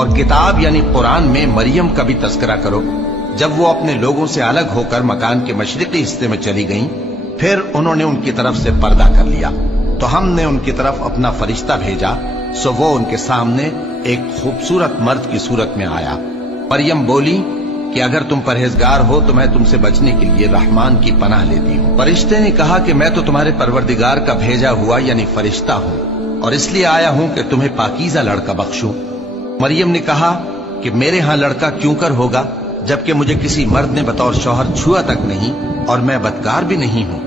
اور کتاب یعنی قرآن میں مریم کا بھی تذکرہ کرو جب وہ اپنے لوگوں سے الگ ہو کر مکان کے مشرقی حصے میں چلی گئیں، پھر انہوں نے ان کی طرف سے پردہ کر لیا تو ہم نے ان کی طرف اپنا فرشتہ بھیجا، سو وہ ان کے سامنے ایک خوبصورت مرد کی صورت میں آیا۔ مریم بولی کہ اگر تم پرہیزگار ہو تو میں تم سے بچنے کے لیے رحمان کی پناہ لیتی ہوں۔ فرشتے نے کہا کہ میں تو تمہارے پروردگار کا بھیجا ہوا یعنی فرشتہ ہوں، اور اس لیے آیا ہوں کہ تمہیں پاکیزہ لڑکا بخشوں۔ مریم نے کہا کہ میرے ہاں لڑکا کیوں کر ہوگا جبکہ مجھے کسی مرد نے بطور شوہر چھوا تک نہیں اور میں بدکار بھی نہیں ہوں۔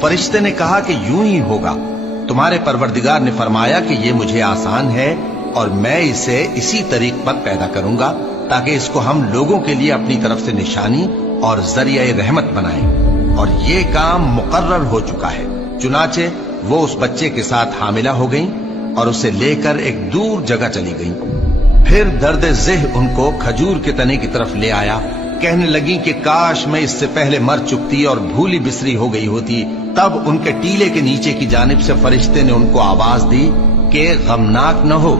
فرشتے نے کہا کہ یوں ہی ہوگا، تمہارے پروردگار نے فرمایا کہ یہ مجھے آسان ہے اور میں اسے اسی طریق پر پیدا کروں گا تاکہ اس کو ہم لوگوں کے لیے اپنی طرف سے نشانی اور ذریعہ رحمت بنائیں، اور یہ کام مقرر ہو چکا ہے۔ چنانچہ وہ اس بچے کے ساتھ حاملہ ہو گئیں اور اسے لے کر ایک دور جگہ چلی گئیں۔ پھر درد ذہ ان کو کھجور کے تنے کی طرف لے آیا، کہنے لگیں کہ کاش میں اس سے پہلے مر چکتی اور بھولی بسری ہو گئی ہوتی۔ تب ان کے ٹیلے کے نیچے کی جانب سے فرشتے نے ان کو آواز دی کہ غمناک نہ ہو،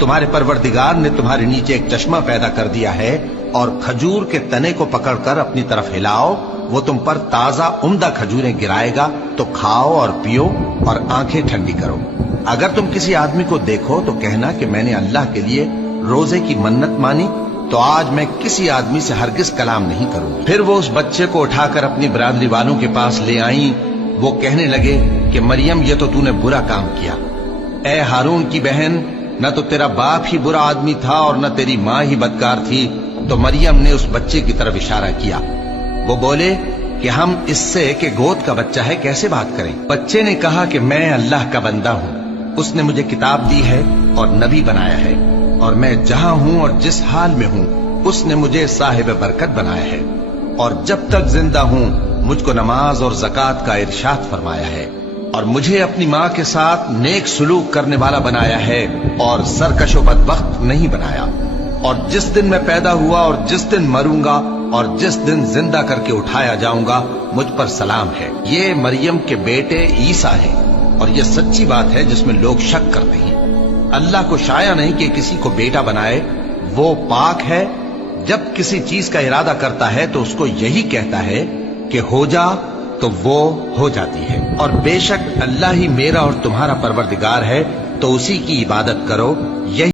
تمہارے پروردگار نے تمہارے نیچے ایک چشمہ پیدا کر دیا ہے، اور کھجور کے تنے کو پکڑ کر اپنی طرف ہلاؤ، وہ تم پر تازہ عمدہ کھجوریں گرائے گا، تو کھاؤ اور پیو اور آنکھیں ٹھنڈی کرو۔ اگر تم کسی آدمی کو دیکھو تو کہنا کہ میں نے اللہ کے لیے روزے کی منت مانی، تو آج میں کسی آدمی سے ہرگز کلام نہیں کروں۔ پھر وہ اس بچے کو اٹھا کر اپنی برادری والوں کے پاس لے آئیں۔ وہ کہنے لگے کہ مریم یہ تو نے برا کام کیا، اے ہارون کی بہن، نہ تو تیرا باپ ہی برا آدمی تھا اور نہ تیری ماں ہی بدکار تھی۔ تو مریم نے اس بچے کی طرف اشارہ کیا۔ وہ بولے کہ ہم اس سے کہ گود کا بچہ ہے کیسے بات کریں؟ بچے نے کہا کہ میں اللہ کا بندہ ہوں، اس نے مجھے کتاب دی ہے اور نبی بنایا ہے، اور میں جہاں ہوں اور جس حال میں ہوں اس نے مجھے صاحب برکت بنایا ہے، اور جب تک زندہ ہوں مجھ کو نماز اور زکوٰۃ کا ارشاد فرمایا ہے، اور مجھے اپنی ماں کے ساتھ نیک سلوک کرنے والا بنایا ہے اور سرکش و بدبخت نہیں بنایا، اور جس دن میں پیدا ہوا اور جس دن مروں گا اور جس دن زندہ کر کے اٹھایا جاؤں گا مجھ پر سلام ہے۔ یہ مریم کے بیٹے عیسیٰ ہیں، اور یہ سچی بات ہے جس میں لوگ شک کرتے ہیں۔ اللہ کو شایع نہیں کہ کسی کو بیٹا بنائے، وہ پاک ہے، جب کسی چیز کا ارادہ کرتا ہے تو اس کو یہی کہتا ہے کہ ہو جا تو وہ ہو جاتی ہے، اور بے شک اللہ ہی میرا اور تمہارا پروردگار ہے، تو اسی کی عبادت کرو، یہی